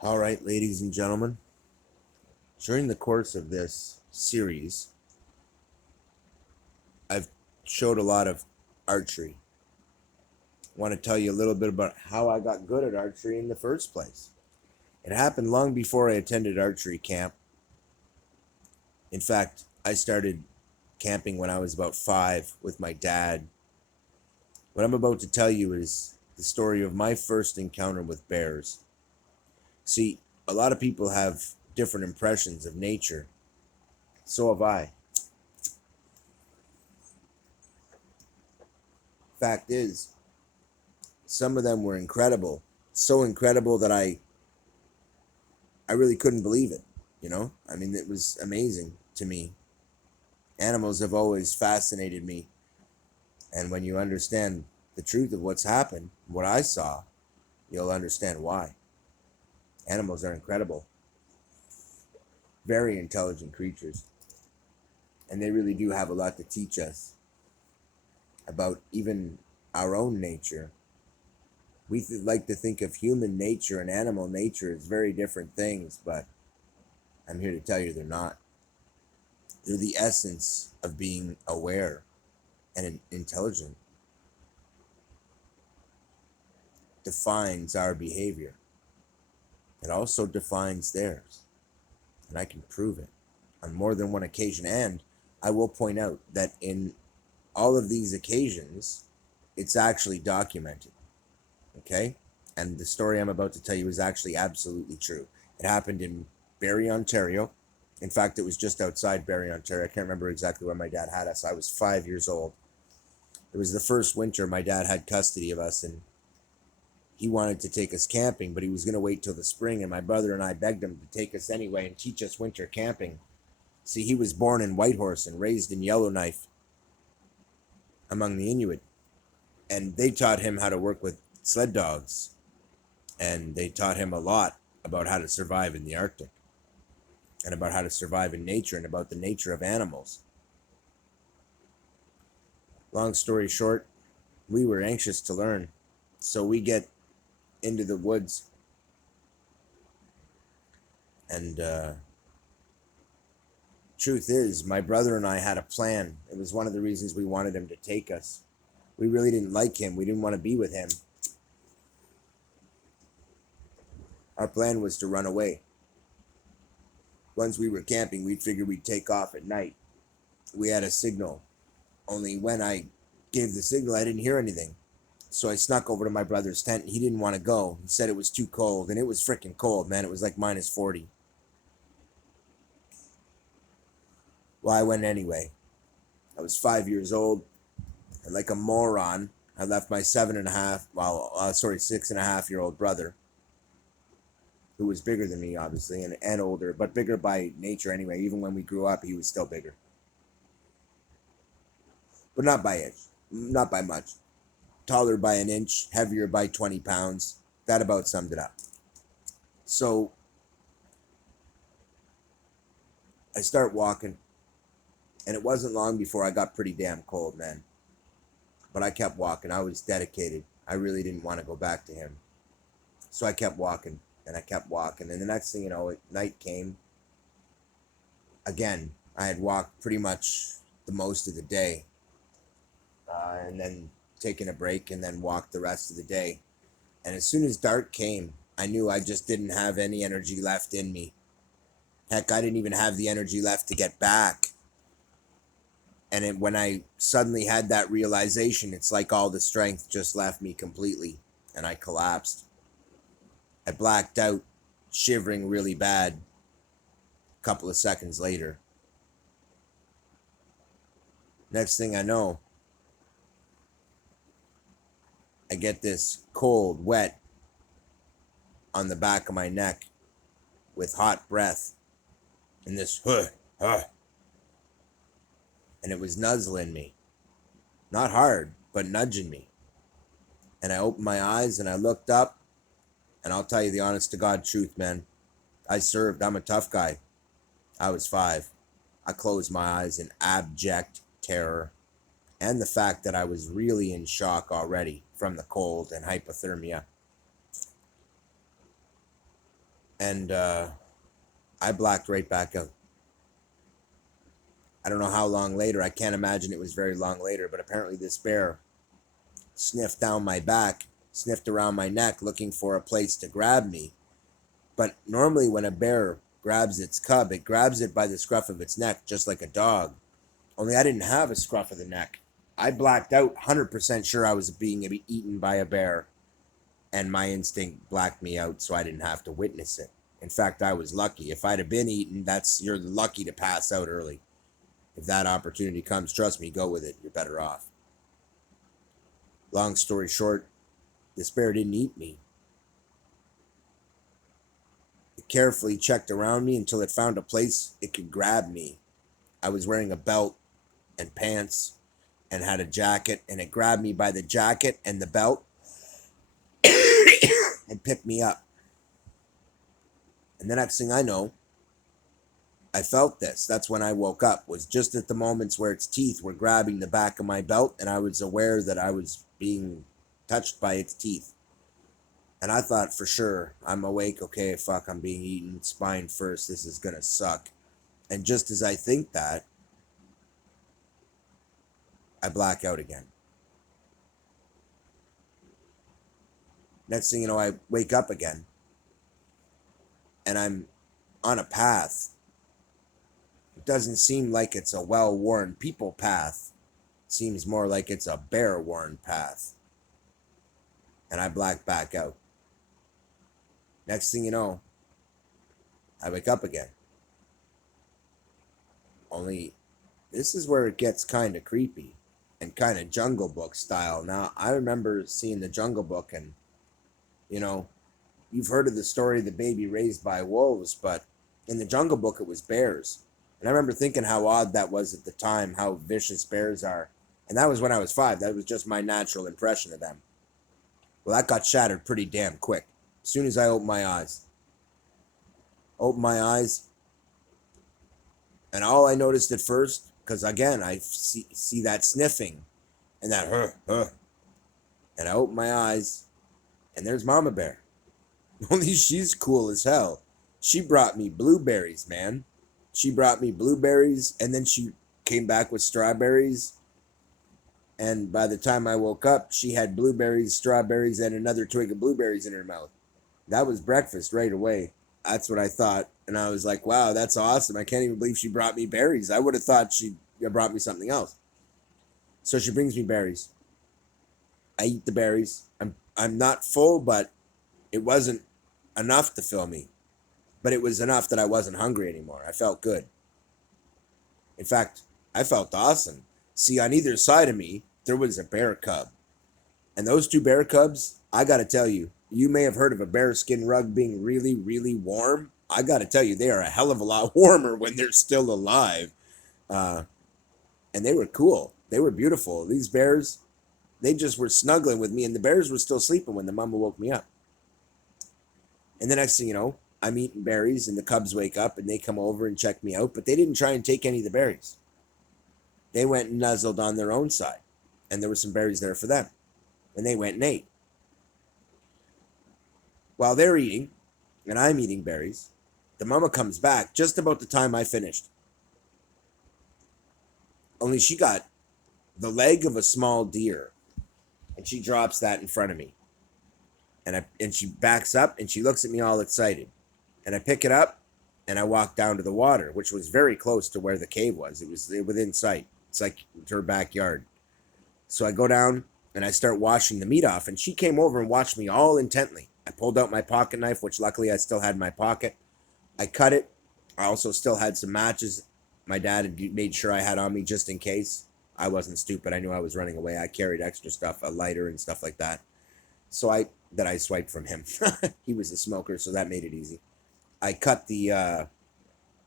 All right, ladies and gentlemen, during the course of this series, I've showed a lot of archery. I want to tell you a little bit about how I got good at archery in the first place. It happened long before I attended archery camp. In fact, I started camping when I was about 5 with my dad. What I'm about to tell you is the story of my first encounter with bears. See, a lot of people have different impressions of nature. So have I. Fact is, some of them were incredible, so incredible that I really couldn't believe it. I mean, it was amazing to me. Animals have always fascinated me, and when you understand the truth of what's happened, what I saw, you'll understand why. Animals are incredible, very intelligent creatures, and they really do have a lot to teach us about even our own nature. We like to think of human nature and animal nature as very different things, but I'm here to tell you they're not. They're the essence of being aware and intelligent. Defines our behavior. It also defines theirs. And I can prove it on more than one occasion. And I will point out that in all of these occasions, it's actually documented. Okay? And the story I'm about to tell you is actually absolutely true. It happened in Barrie, Ontario. In fact, it was just outside Barrie, Ontario. I can't remember exactly where my dad had us. I was 5 years old. It was the first winter my dad had custody of us, and he wanted to take us camping, but he was going to wait till the spring, and my brother and I begged him to take us anyway and teach us winter camping. See, he was born in Whitehorse and raised in Yellowknife among the Inuit, and they taught him how to work with sled dogs, and they taught him a lot about how to survive in the Arctic and about how to survive in nature and about the nature of animals. Long story short, we were anxious to learn, so we get into the woods, and truth is, my brother and I had a plan. It was one of the reasons we wanted him to take us. We really didn't like him. We didn't want to be with him. Our plan was to run away. Once we were camping, we'd figure we'd take off at night. We had a signal. Only when I gave the signal, I didn't hear anything. So I snuck over to my brother's tent. He didn't want to go. He said it was too cold, and it was freaking cold, man. It was like minus 40. Well, I went anyway. I was 5 years old, and like a moron, I left my 6.5-year old brother, who was bigger than me, obviously, and older, but bigger by nature anyway. Even when we grew up, he was still bigger. But not by age, not by much. Taller by an inch, heavier by 20 pounds. That about summed it up. So I start walking, and it wasn't long before I got pretty damn cold, man. But I kept walking. I was dedicated. I really didn't want to go back to him. So I kept walking, and I kept walking. And the next thing you know, night came. Again, I had walked pretty much the most of the day, and then taken a break, and then walked the rest of the day. And as soon as dark came, I knew I just didn't have any energy left in me. Heck, I didn't even have the energy left to get back. And when I suddenly had that realization, it's like all the strength just left me completely, and I collapsed. I blacked out, shivering really bad. A couple of seconds later, next thing I know, I get this cold, wet on the back of my neck with hot breath, and this huh, and it was nuzzling me. Not hard, but nudging me. And I opened my eyes and I looked up, and I'll tell you the honest to God truth, man. I served. I'm a tough guy. I was 5. I closed my eyes in abject terror, and the fact that I was really in shock already from the cold and hypothermia. And I blacked right back out. I don't know how long later. I can't imagine it was very long later, but apparently this bear sniffed down my back, sniffed around my neck, looking for a place to grab me. But normally, when a bear grabs its cub, it grabs it by the scruff of its neck, just like a dog. Only I didn't have a scruff of the neck. I blacked out, 100% sure I was being eaten by a bear, and my instinct blacked me out, so I didn't have to witness it. In fact, I was lucky. If I'd have been eaten, you're lucky to pass out early. If that opportunity comes, trust me, go with it. You're better off. Long story short, this bear didn't eat me. It carefully checked around me until it found a place it could grab me. I was wearing a belt and pants and had a jacket, and it grabbed me by the jacket and the belt and picked me up. And the next thing I know, I felt this. That's when I woke up, was just at the moments where its teeth were grabbing the back of my belt, and I was aware that I was being touched by its teeth. And I thought for sure, I'm awake, okay, fuck, I'm being eaten, spine first, this is gonna suck. And just as I think that, I black out again. Next thing you know, I wake up again, and I'm on a path. It doesn't seem like it's a well-worn people path. It seems more like it's a bear-worn path. And I black back out. Next thing you know, I wake up again. Only this is where it gets kind of creepy and kind of Jungle Book style. Now, I remember seeing the Jungle Book, and, you know, you've heard of the story of the baby raised by wolves, but in the Jungle Book, it was bears. And I remember thinking how odd that was at the time, how vicious bears are. And that was when I was 5. That was just my natural impression of them. Well, that got shattered pretty damn quick. As soon as I opened my eyes. And all I noticed at first, because again, I see that sniffing and that and I opened my eyes, and there's Mama Bear. Only she's cool as hell. She brought me blueberries, man. She brought me blueberries, and then she came back with strawberries. And by the time I woke up, she had blueberries, strawberries, and another twig of blueberries in her mouth. That was breakfast right away. That's what I thought. And I was like, wow, that's awesome. I can't even believe she brought me berries. I would have thought she brought me something else. So she brings me berries. I eat the berries. I'm not full, but it wasn't enough to fill me. But it was enough that I wasn't hungry anymore. I felt good. In fact, I felt awesome. See, on either side of me, there was a bear cub. And those 2 bear cubs, I got to tell you, you may have heard of a bear skin rug being really, really warm. I got to tell you, they are a hell of a lot warmer when they're still alive. And they were cool. They were beautiful. These bears, they just were snuggling with me, and the bears were still sleeping when the mama woke me up. And the next thing you know, I'm eating berries, and the cubs wake up, and they come over and check me out, but they didn't try and take any of the berries. They went and nuzzled on their own side, and there were some berries there for them. And they went and ate. While they're eating, and I'm eating berries, the mama comes back just about the time I finished. Only she got the leg of a small deer, and she drops that in front of me. And she backs up, and she looks at me all excited. And I pick it up, and I walk down to the water, which was very close to where the cave was. It was within sight. It's like her backyard. So I go down, and I start washing the meat off, and she came over and watched me all intently. I pulled out my pocket knife, which luckily I still had in my pocket. I cut it. I also still had some matches my dad had made sure I had on me just in case. I wasn't stupid. I knew I was running away. I carried extra stuff, a lighter and stuff like that. So I swiped from him. He was a smoker, so that made it easy. I cut the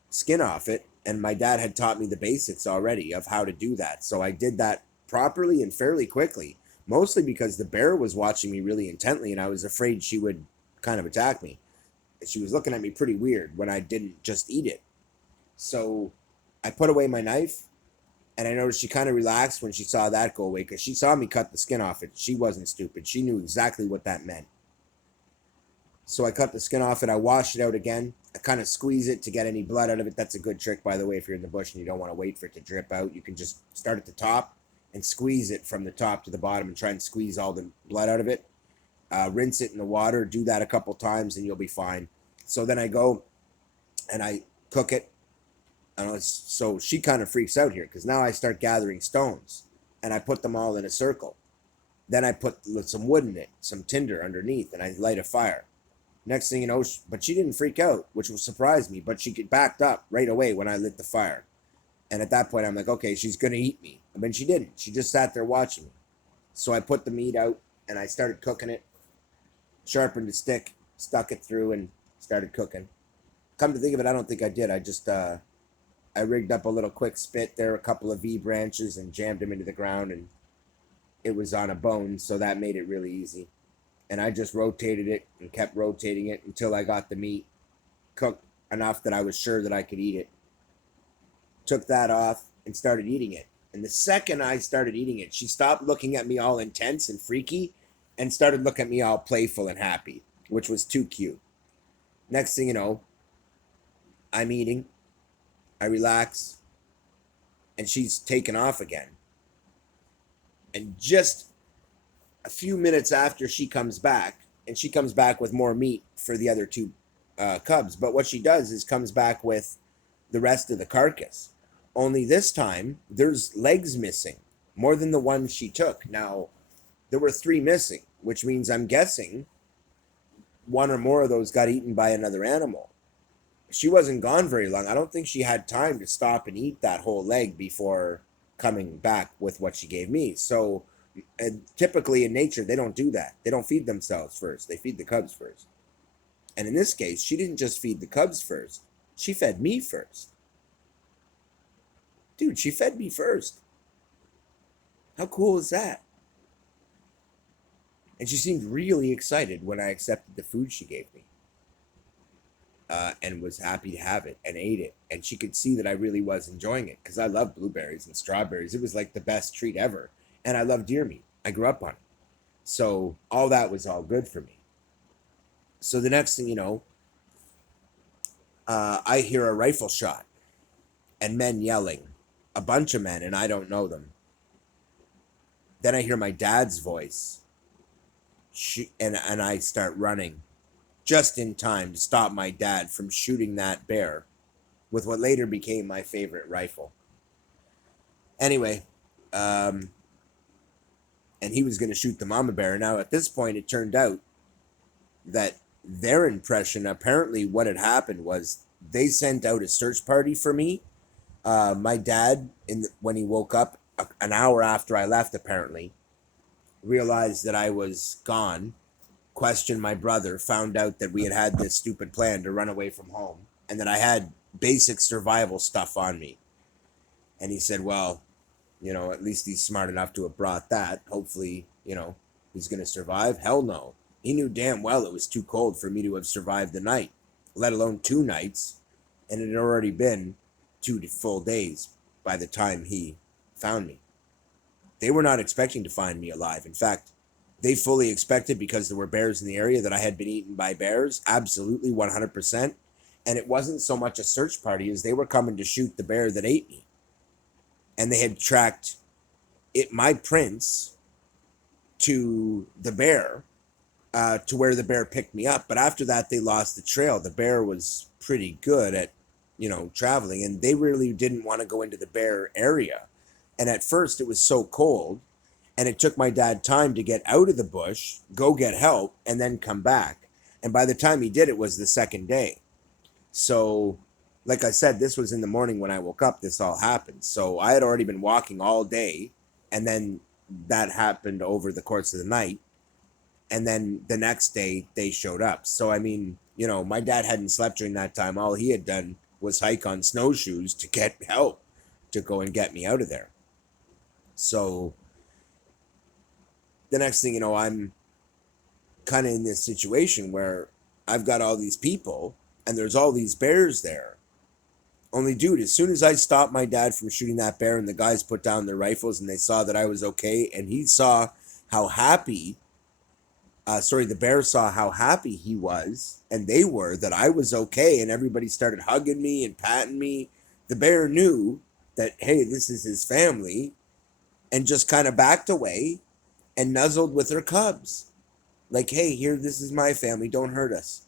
skin off it, and my dad had taught me the basics already of how to do that. So I did that properly and fairly quickly, mostly because the bear was watching me really intently, and I was afraid she would kind of attack me. She was looking at me pretty weird when I didn't just eat it. So I put away my knife, and I noticed she kind of relaxed when she saw that go away, because she saw me cut the skin off it. She wasn't stupid. She knew exactly what that meant. So I cut the skin off it. I wash it out again. I kind of squeeze it to get any blood out of it. That's a good trick, by the way, if you're in the bush and you don't want to wait for it to drip out. You can just start at the top and squeeze it from the top to the bottom and try and squeeze all the blood out of it. Rinse it in the water. Do that a couple times and you'll be fine. So then I go and I cook it. So she kind of freaks out here because now I start gathering stones and I put them all in a circle. Then I put some wood in it, some tinder underneath, and I light a fire. Next thing you know, but she didn't freak out, which will surprise me, but she backed up right away when I lit the fire. And at that point, I'm like, okay, she's going to eat me. I mean, she didn't. She just sat there watching me. So I put the meat out and I started cooking it, sharpened the stick, stuck it through, and started cooking. Come to think of it, I don't think I did. I just, I rigged up a little quick spit there, a couple of V branches, and jammed them into the ground, and it was on a bone, so that made it really easy. And I just rotated it and kept rotating it until I got the meat cooked enough that I was sure that I could eat it. Took that off and started eating it. And the second I started eating it, she stopped looking at me all intense and freaky and started looking at me all playful and happy, which was too cute. Next thing you know, I'm eating, I relax, and she's taken off again. And just a few minutes after she comes back, and she comes back with more meat for the other two cubs. But what she does is comes back with the rest of the carcass. Only this time, there's legs missing, more than the one she took. Now, there were 3 missing, which means I'm guessing one or more of those got eaten by another animal. She wasn't gone very long. I don't think she had time to stop and eat that whole leg before coming back with what she gave me. So typically in nature, they don't do that. They don't feed themselves first. They feed the cubs first. And in this case, she didn't just feed the cubs first. She fed me first. Dude, she fed me first. How cool is that? And she seemed really excited when I accepted the food she gave me. And was happy to have it and ate it. And she could see that I really was enjoying it because I love blueberries and strawberries. It was like the best treat ever. And I love deer meat. I grew up on it. So all that was all good for me. So the next thing you know, I hear a rifle shot and men yelling. A bunch of men, and I don't know them. Then I hear my dad's voice. And I start running just in time to stop my dad from shooting that bear with what later became my favorite rifle. Anyway, and he was going to shoot the mama bear. Now, at this point, it turned out that their impression, apparently what had happened was they sent out a search party for me. My dad, when he woke up an hour after I left, apparently, realized that I was gone, questioned my brother, found out that we had this stupid plan to run away from home, and that I had basic survival stuff on me. And he said, well, at least he's smart enough to have brought that. Hopefully, he's going to survive. Hell no. He knew damn well it was too cold for me to have survived the night, let alone 2 nights. And it had already been 2 full days by the time he found me. They were not expecting to find me alive. In fact, they fully expected, because there were bears in the area, that I had been eaten by bears. Absolutely, 100%. And it wasn't so much a search party as they were coming to shoot the bear that ate me. And they had tracked my prints to the bear, to where the bear picked me up. But after that, they lost the trail. The bear was pretty good at, traveling, and they really didn't want to go into the bear area. And at first, it was so cold, and it took my dad time to get out of the bush, go get help, and then come back. And by the time he did, it was the second day. So, like I said, this was in the morning when I woke up, this all happened. So I had already been walking all day, and then that happened over the course of the night. And then the next day, they showed up. So, I mean, my dad hadn't slept during that time. All he had done was hike on snowshoes to get help to go and get me out of there. So the next thing you know, I'm kind of in this situation where I've got all these people and there's all these bears there. Only, dude, as soon as I stopped my dad from shooting that bear and the guys put down their rifles and they saw that I was okay, and he saw how happy the bear saw how happy he was and they were that I was okay, and everybody started hugging me and patting me. The bear knew that, hey, this is his family, and just kind of backed away and nuzzled with her cubs. Like, hey, here, this is my family. Don't hurt us.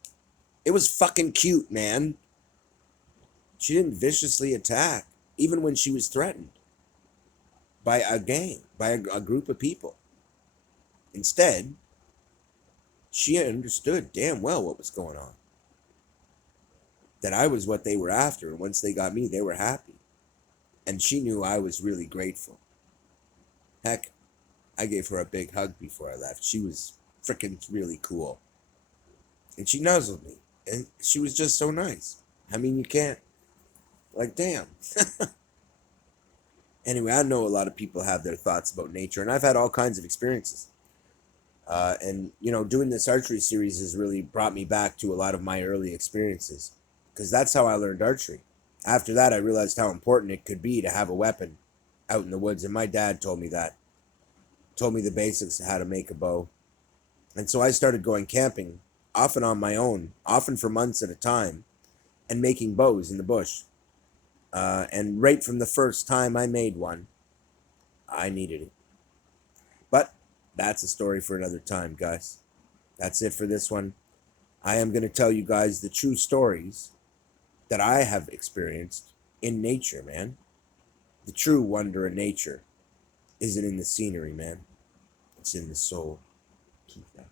It was fucking cute, man. She didn't viciously attack, even when she was threatened by a gang, by a group of people. Instead, she understood damn well what was going on. That I was what they were after, and once they got me, they were happy. And she knew I was really grateful. Heck, I gave her a big hug before I left. She was freaking really cool. And she nuzzled me. And she was just so nice. I mean, you can't. Like, damn. Anyway, I know a lot of people have their thoughts about nature, and I've had all kinds of experiences. And, doing this archery series has really brought me back to a lot of my early experiences. Because that's how I learned archery. After that, I realized how important it could be to have a weapon out in the woods. And my dad told me that. Told me the basics of how to make a bow. And so I started going camping, often on my own, often for months at a time, and making bows in the bush. And right from the first time I made one, I needed it. But that's a story for another time, guys. That's it for this one. I am going to tell you guys the true stories that I have experienced in nature, man. The true wonder of nature isn't in the scenery, man. It's in the soul. Keep that.